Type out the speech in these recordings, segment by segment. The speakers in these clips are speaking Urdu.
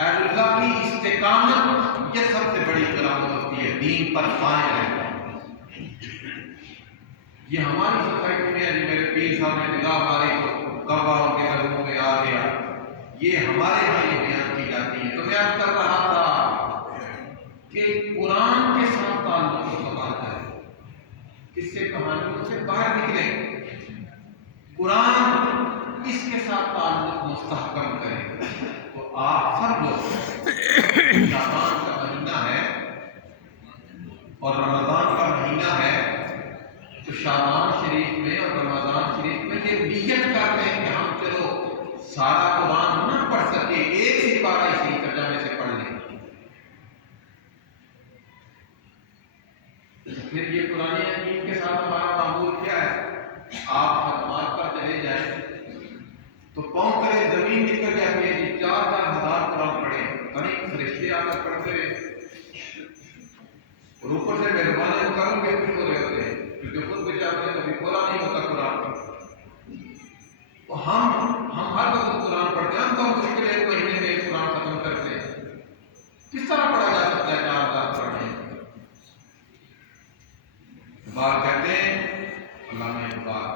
اہل اللہ کی استقامت یہ سب سے بڑی کرامت ہوتی ہے، دین پر قائم رہنا۔ یہ ہماری سوسائٹی میں میرے پیر صاحب نے نگاہ ماری تو کعبہ ان کے قدموں میں آ گیا، یہ ہمارے یہاں یہ بیان کی جاتی ہے۔ تو میں عرض کر رہا تھا کہ قرآن کے ساتھ تعلق مستقبل ہے، کس سے کہانیوں سے باہر نکلیں، قرآن اس کے ساتھ تعلق مستحکم کریں۔ تو آپ سب لوگ شعبان کا مہینہ ہے اور رمضان کا مہینہ ہے، تو شعبان شریف میں اور رمضان شریف میں یہ نیت کرتے ہیں کہ ہم چلو سارا قرآن نہ پڑھ سکے، ایک سپارہ اسی ترجمے سے پڑھ لیں۔ پھر یہ قرآن حکیم کے ساتھ ہمارا معمول کیا ہے؟ آپ خدمات پر چلے جائیں تو پاؤں تلے زمین نکل جاتی ہے جی، 4,000 قرآن پڑھے، کہیں فرشتے آ کر پڑھتے رہے اور اوپر سے مہربانی کرم کے خوش ہو رہے ہوتے ہیں، کیونکہ خود بیچارے ہیں کبھی کھولا نہیں ہوتا قرآن۔ تو ہم ہر وقت قرآن پڑھتے ہیں، ہم تو مشکل ایک مہینے میں ایک قرآن ختم کرتے ہیں، کس طرح پڑھا جا سکتا ہے 4,000 پڑھنے؟ بات کہتے ہیں علامہ اقبال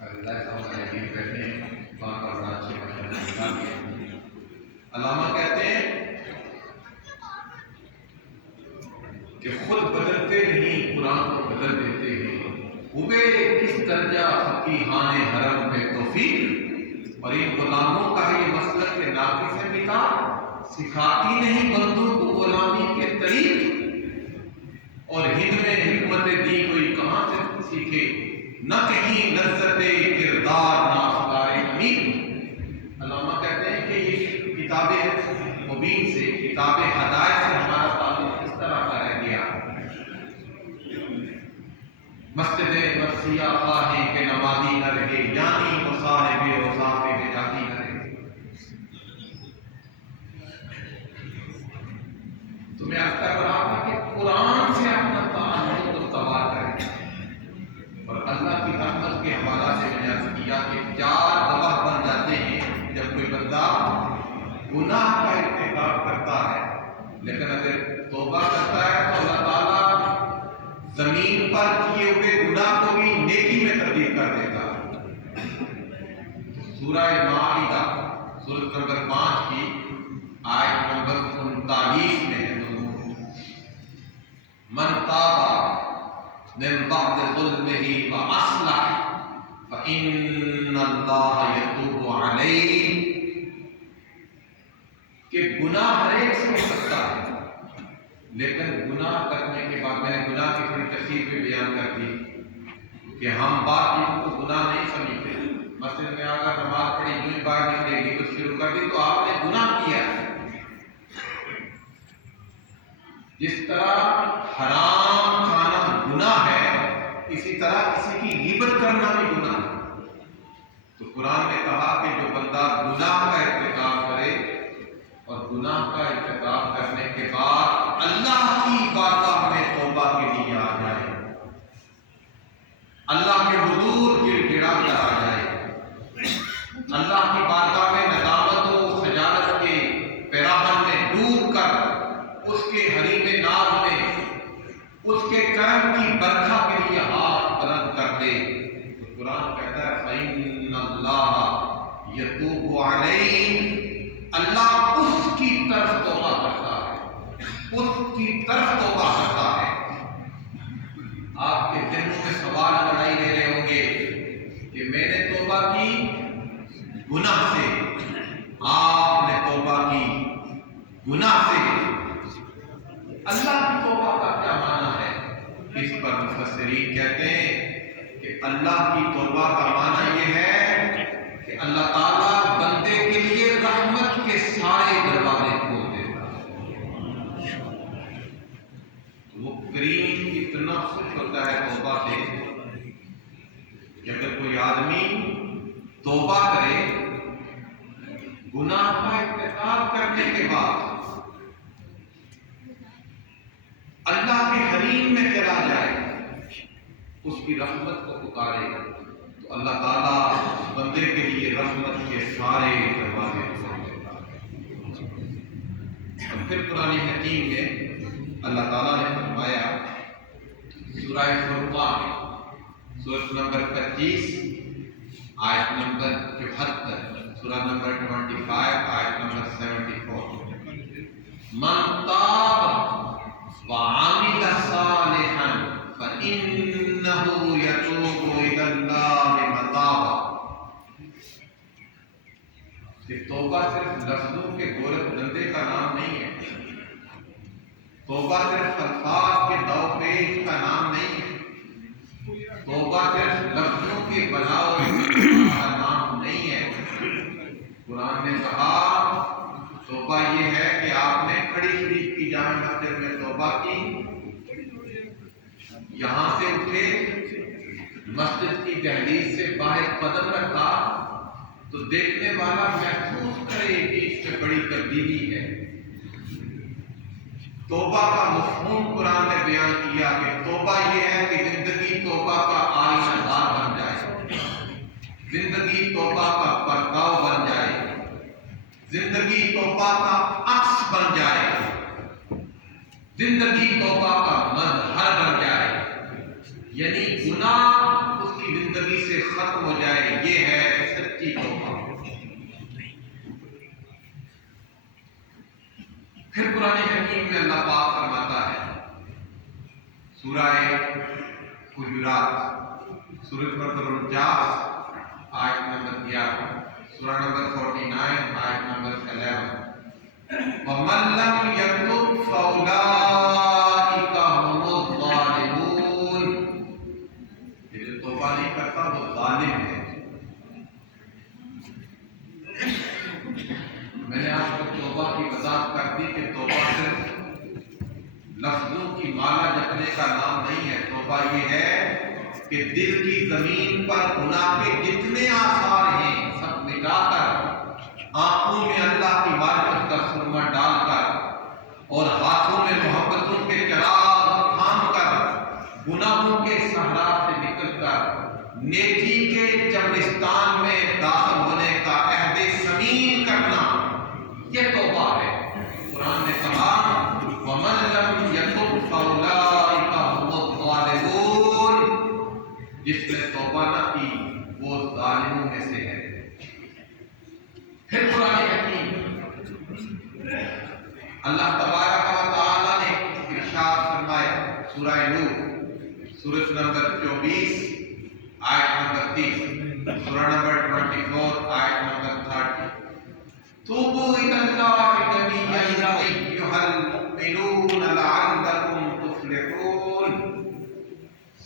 اللہ صاحب علیہ کہتے ہیں، بات کا بڑا اچھے مطلب علامہ کہتے ہیں کہ خود بدلتے نہیں قرآن کو بدل دیتے ہیں، ہوئے کس درجہ فقیہان حرم میں توفیق، اور ان غلاموں کا یہ مسلک کے ناقص کتاب سکھاتی نہیں بندوں کو غلامی کے طریق، اور ہند میں حکمت دی کوئی کہاں سے سیکھے، نہ کہیں لذت کردار نہ افکار امین۔ علامہ کہتے ہیں کہ یہ کتاب مبین سے، کتاب ہدایت سے ہمارا تعلق اس طرح کا رہ گیا، مسجد مرثیہ خواہیں کہ نمازی نہ رہے، یعنی مصاحب اوصاف حجازی نہ رہے۔ تو میں عرض کر رہا تھا کہ قرآن سے اپنا تعلق استوار کریں، اور اللہ کی رحمت کے حوالہ سے میں نے عرض کیا کہ 4 گواہ بن جاتے ہیں جب کوئی بندہ گناہ کا ارتکاب کرتا ہے، لیکن اگر توبہ کرتا ہے تو اللہ تعالیٰ زمین پر کیے ہوئے گناہ کو بھی نیکی میں تبدیل کر دیتا ہے۔ سورہ مائدہ سورۃ نمبر 5 کی آیت نمبر 39 میں ہے، من تاب من بعد ظلمہ واصلح فإن اللہ یتوب علیہ، کہ گناہ ہر ایک سے ہو سکتا ہے، لیکن گناہ کرنے کے بعد، میں نے گناہ کی تھوڑی تفصیل بھی بیان کر دی کہ ہم بات ان کو گناہ نہیں سمجھتے، مسجد میں آ کر نماز پڑھی یوں ہی باہر نکلے گی کچھ شروع کر دی تو آپ نے گناہ کیا ہے۔ جس طرح حرام کھانا گناہ ہے، اسی طرح کسی کی غیبت کرنا بھی گناہ ہے۔ تو قرآن نے کہا کہ جو بندہ گناہ کا ارتکاب کرے اور گناہ کا ارتکاب کرنے کے بعد اللہ کی بارگاہ میں توبہ کے لیے آ جائے، اللہ کے حضور گر گڑا کر آ جائے، اللہ کی بارگاہ میں ندامت و خجالت کے پیراہن میں ڈوب کر اس کے حریم ناز میں اس کے کرم کی برکھا کے لیے ہاتھ بلند کر دے، تو قرآن کہتا ہے فَإِنَّ اللَّهَ يَتُوبُ عَلَيْهِ، اللہ اس کی طرف توبہ کرتا ہے، اس کی طرف توبہ کرتا ہے۔ آپ کے ذہنوں میں سوال بڑھائی دے رہے ہوں گے کہ میں نے توبہ کی گناہ سے، آپ نے توبہ کی گناہ سے، اللہ کی توبہ کا کیا معنی ہے؟ اس پر مفسرین کہتے ہیں کہ اللہ کی توبہ کا معنی یہ ہے کہ اللہ تعالیٰ بندے کے لیے رحمت کے سارے دروازے کھول دیتا ہے۔ وہ کریم اتنا خوش ہوتا ہے توبہ سے کہ اگر کوئی آدمی توبہ کرے گناہ کا ارتکاب کرنے کے بعد، اللہ کے حریم میں چلا جائے، اس کی رحمت کو پکارے، تو اللہ تعالیٰ اس بندے کے لیے رحمت کے سارے دروازے کھول دیتا ہے۔ پھر قرآن حکیم میں اللہ تعالیٰ نے فرمایا سورہ فرقان سورۃ نمبر 25 آیت نمبر 74، سورہ نمبر 25 آیت نمبر 74، من تاب وعمل صالحا فإنه يتوب إلى الله متابا۔ کہ توبہ صرف لفظوں کے گورکھ دندے کا نام نہیں ہے، توبہ صرف الفاظ کے دو پیش کا نام نہیں ہے، توبہ صرف لفظوں کے بناؤ کا نام نہیں ہے۔ قرآن نے کہا توبہ یہ ہے کہ آپ نے کھڑی شریف کی جامع مسجد میں توبہ کی، یہاں سے اٹھے، مسجد کی دہلیز سے باہر قدم رکھا تو دیکھنے والا محسوس کرے کہ اس میں بڑی تبدیلی ہے۔ توبہ کا مفہوم قرآن نے بیان کیا کہ توبہ یہ ہے کہ زندگی توبہ کا آئینہ دار بن جائے، زندگی توبہ کا پرتاؤ بن جائے، زندگی توبہ کا عکس بن جائے، زندگی توبہ کا مظہر بن جائے، یعنی گناہ اس کی زندگی سے ختم ہو جائے، یہ ہے سچی توبہ۔ پھر قرآن حکیم میں اللہ پاک فرماتا ہے سورہ حجرات سورۃ نمبر 49 آیت نمبر 11، سورہ نمبر 49 آیت نمبر 11، وَمَن لَّمْ يَتُبْ فَأُولَٰئِكَ هُمُ الظَّالِمُونَ۔ یہ جو توبہ نہیں کرتا وہ ظالم ہے۔ میں نے آپ کو توبہ کی وضاحت کر دی کہ توبہ صرف لفظوں کی مالا جپنے کا نام نہیں ہے، توبہ یہ ہے کہ دل کی زمین پر گناہ کے جتنے آثار ہیں سب مٹا کر، آنکھوں میں اللہ کی معرفت کا سرمہ ڈال کر اور ہاتھوں میں محبتوں کے چراغ تھام کر، گناہوں کے صحرا سے نکل کر نیکی کے چمنستان میں داخل ہونے کا عہد سمین کرنا، یہ توبہ ہے۔ قرآن نے کہا وَمَن لَّمْ يَتُبْ فَأُولَٰئِكَ هُمُ الظَّالِمُونَ، جس نے توبہ نہ کی وہ ظالموں میں سے ہے۔ پھر قرآن حکیم اللہ تبارک و تعالیٰ نے ارشاد فرمایا سورہ نور سورۃ نمبر 24 آیت نمبر 30، سورہ نمبر 24 آیت نمبر 30، توبوا إلى الله جميعا أيها المؤمنون لعلكم تفلحون۔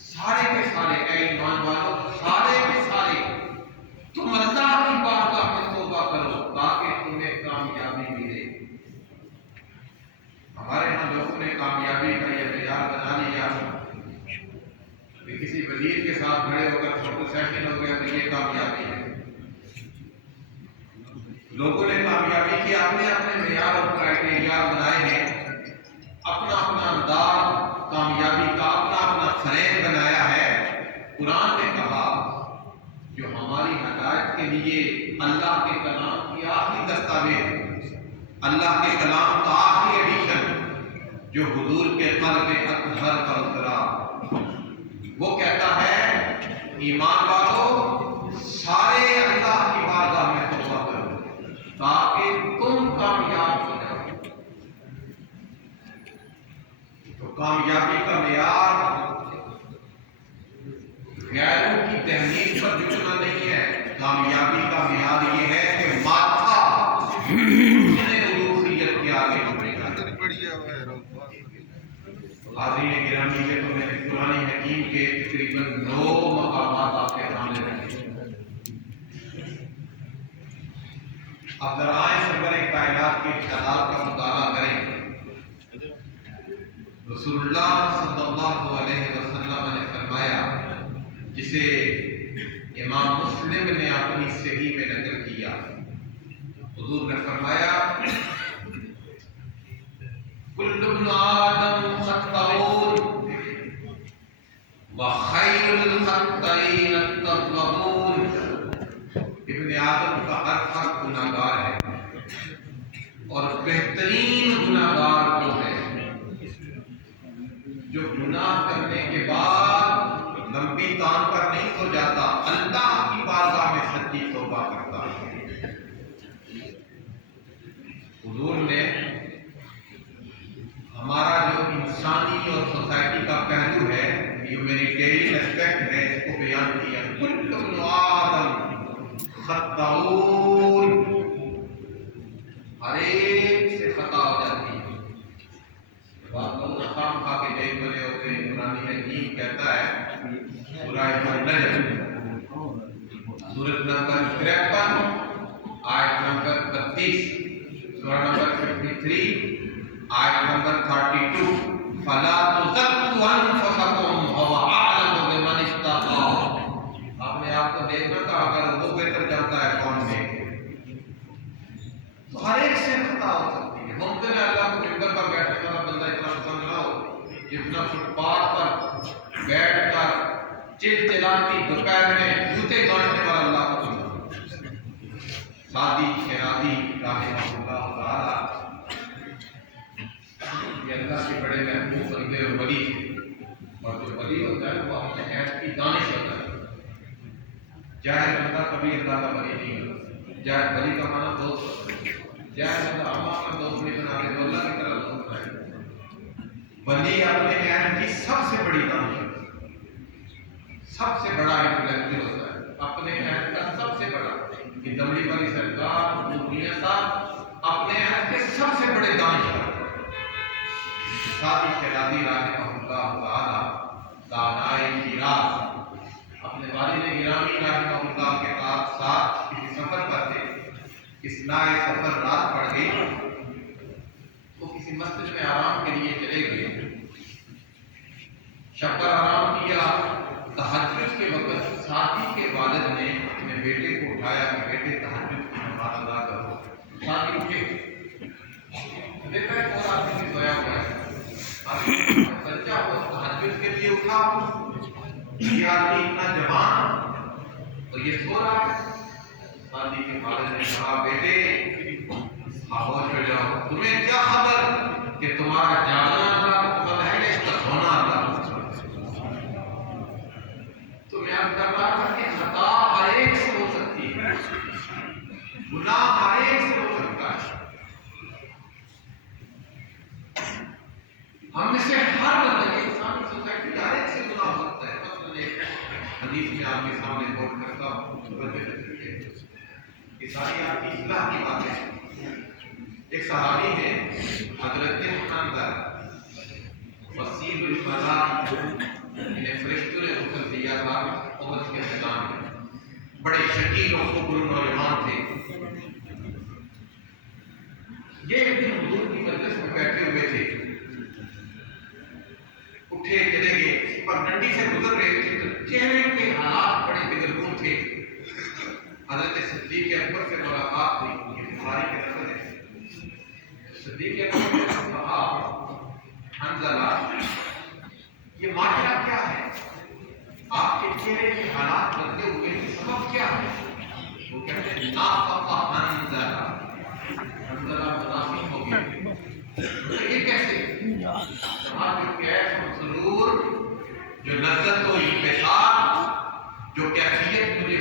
سارے کے سارے اے ایمان والو، سارے کے سارے تم اللہ کی بارگاہ میں توبہ کرو تاکہ تمہیں کامیابی ملے۔ ہمارے ہاں لوگوں نے کامیابی کا یہ معیار بنا لیا کہ کسی وزیر کے ساتھ کھڑے ہو کر فوٹو سیشن ہو گیا تو یہ کامیابی ہے۔ لوگوں نے کامیابی کی اپنے اپنے معیار اور کرائٹیریا بنائے ہیں، اپنا اپنا انداز کامیابی کا اپنا اپنا فریم بنایا ہے۔ قرآن نے کہا جو ہماری ہدایت کے لیے اللہ کے کلام کی آخری دستاویز، اللہ کے کلام کا آخری ایڈیشن جو حضور کے قلب اطہر پر اترا، وہ کہتا ہے ایمان والو سارے اللہ کی بارگاہ میں توبہ کرو تاکہ تم کامیاب ہو جاؤ۔ تو کامیابی کا معیار غیروں کی تحریر پر جھکنا نہیں ہے، کامیابی کا معیار یہ ہے کہ ماتھا اپنے الوہیت کے آگے جھکے گا۔ حاضرین گرامی میں تو میں نے قرآن حکیم کے تقریباً 9 مقامات آپ کے سامنے رکھے۔ اب ذرا آئیں سرور کائنات کے ارشادات کا مطالعہ کریں۔ رسول اللہ صلی اللہ علیہ وسلم نے فرمایا، جسے امام مسلم نے اپنی صحیح میں نقل کیا، حضور نے فرمایا کل ابن آدم خطاؤون وخیر الخطائین التوابون۔ ابن آدم کا ہر فرد گناہگار ہے اور بہترین گناہگار حدیث سورہ نمبر 53 آیت نمبر 32 فلا تزکوا انفسکم هو اعلم بمن اتقى. اپنے آپ کو دیکھنا تھا، اگر وہ بہتر جانتا ہے کون دیکھے. تو ہر ایک سے خطا ہو سکتی ہے. ممکن ہے اللہ کو ممبر پر بیٹھنے والا بندہ اتنا پسند نہ ہو جتنا فٹ پاتھ پر بیٹھ کر چلچلاتی دوپہر میں جوتے گاڑنے والا اللہ کو پسند. سادی شہادی رحمہ اللہ تعالی یہ اللہ کے بڑے محبوب بندے اور ولی تھے. اور جو ولی ہوتا ہے وہ اپنے عہد کی دانش ہوتا ہے. جاہل بندہ کبھی اللہ کا ولی نہیں ہوتا. جاہل ولی کا معنی دوست ہوتا ہے. جاہل بندہ اپنا دوست نہیں بناتے جو اللہ کی طرف دوست ہے. ولی اپنے عہد کی سب سے بڑی دانش ہوتا ہے، سب سے بڑا انٹلیکچوئل ہوتا ہے. اپنے عہد کا سب سے بڑا کہ دمڑی والی سرکار دنیا صاحب اپنے عہد کے سب سے بڑے دانشور ساتھی شہزادی رحمہ اللہ تعالی دانائے شیراز اپنے والد گرامی رحمہ اللہ کے ساتھ کسی سفر پر تھے. اثناء سفر رات پڑ گئی تو کسی مسجد میں آرام کے لیے چلے گئے. شب پر آرام کیا. تہجد کے وقت ساتھی کے والد نے اپنے بیٹے کو اٹھایا کہ بیٹے تہجد کی نماز ادا کرو. ساتھی اٹھے، دیکھا ہے کون آدمی سویا ہوا ہے. بچہ وہ تہجد کے لیے اٹھا، یہ آدمی اتنا جوان اور یہ سو رہا ہے. ساتھی کے والد نے کہا بیٹے خاموش ہو جاؤ، تمہیں کیا خبر کہ تمہارا جاگنا اللہ کو پسند ہے یا اس کا سونا اللہ کو پسند ہے. تو میں اب کر رہا تھا کہ خطا ہر ایک سے ہو سکتی ہے، گناہ ہر ایک سے ہو سکتا ہے. ہم میں سے ہر بندے انسانی سوسائٹی ہر ایک سے گناہ ہو سکتا ہے. مثلاً ایک حدیث میں آپ کے سامنے کوٹ کرتا ہوں، یہ ساری آپ کی اصلاح کی باتیں ہیں. ایک صحابی ہے حضرت حنظلہ وسیع الفضا، انہیں فرشتوں نے حکم دیا تھا احد کے میدان میں. بڑے شدید اور خوبصورت نوجوان تھے. یہ ایک دن حضور کی مجلس میں بیٹھے ہوئے تھے، اٹھے چلے گئے اور ڈنڈی سے گزر رہے تھے تو چہرے کے حالات بڑے دگرگون تھے. حضرت صدیق اکبر سے ملاقات ہوئی. یہ بخاری کے نقل ہے. صدیق اکبر نے کہا حنظلہ یہ ماجرا کیا ہے؟ آپ کے چہرے کے حالات بدلے ہوئے کی سبب کیا ہے؟ وہ کہتے ہیں نافق حنظلہ، حنظلہ منافق ہو گیا. یہ کیسے؟ جماعت جو کیف و سرور، جو لذت و انبساط، جو کیفیت مجھے